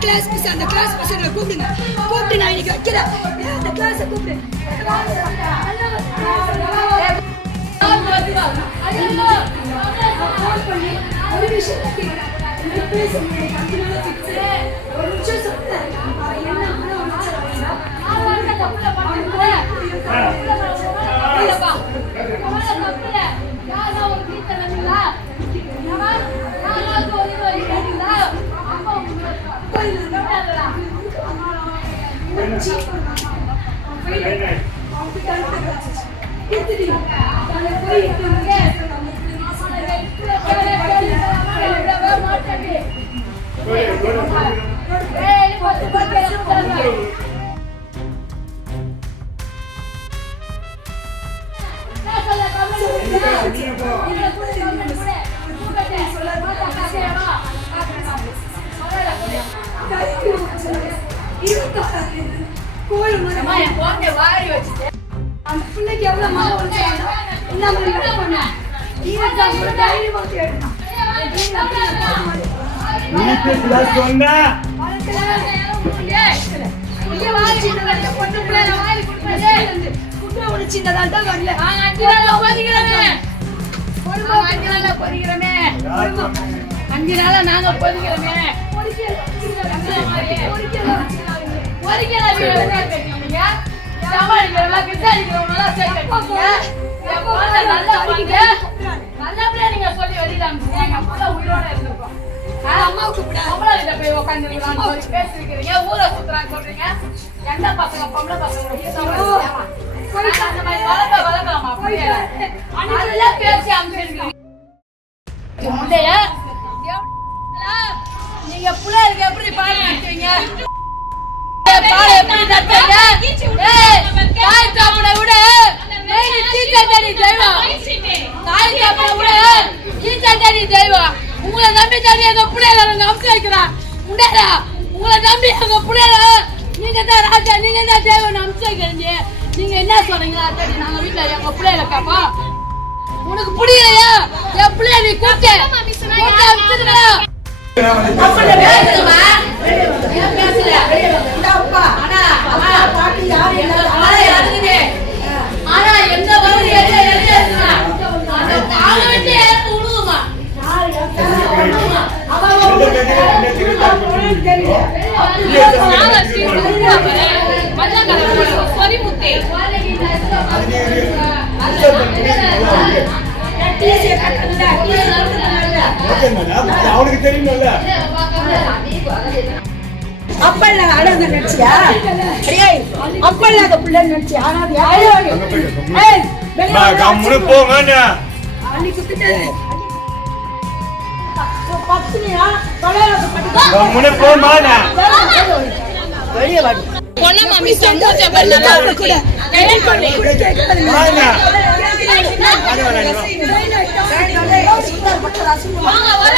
class miss அந்த class பசங்களை கூப்பிட்டு நான் இன்னைக்கு வைக்கிறேன் அந்த கிளாஸை கூப்பிட்டு ஒரு விஷயம் ஒரு நிமிஷம் சொன்னேன் அந்த பிள்ளைக்கு எவ்வளவு மழை ஒழிச்சாங்க என்ன பண்ண அஞ்சு நாளா நாங்க பொறிக்கிறோமே ஊரை சுத்துறான்னு சொல்றீங்க எந்த பசங்க பொம்பளை பசங்க பேசி அமைச்சிருக்கீங்க நீங்க பிள்ளைகளுக்கு எப்படி பாடம் நடத்துவீங்க உங்களை நம்பி தண்ணி எங்க பிள்ளைல அமுச்சு வைக்கிறான் உங்களை நம்பி எங்க பிள்ளைல நீங்க தான் ராஜா நீங்க தான் தேவன் அமுச்சு வைக்கிறீங்க நீங்க என்ன சொல்றீங்களா சரி நாங்க வீட்டுல எங்க பிள்ளைல கேப்போம் உனக்கு புரியலையா என் பிள்ளைய நீ கூப்பிட்டு அவனுக்கு தெரியும்ல அப்பல்ல அடங்க நடிச்சியா டேய் அப்பல்ல அந்த புள்ள நடிச்சியா ஏய் கம்முனு போங்க அன்னி குத்திட்டே பத்தினியா தலையில பட்டு கம்முனு போமாடா வெளிய வாடி பொண்ணமா மிஸ் அம்முச்ச பண்ணல கூட டேய் பண்ணி கேக்குறது வாங்க வாங்க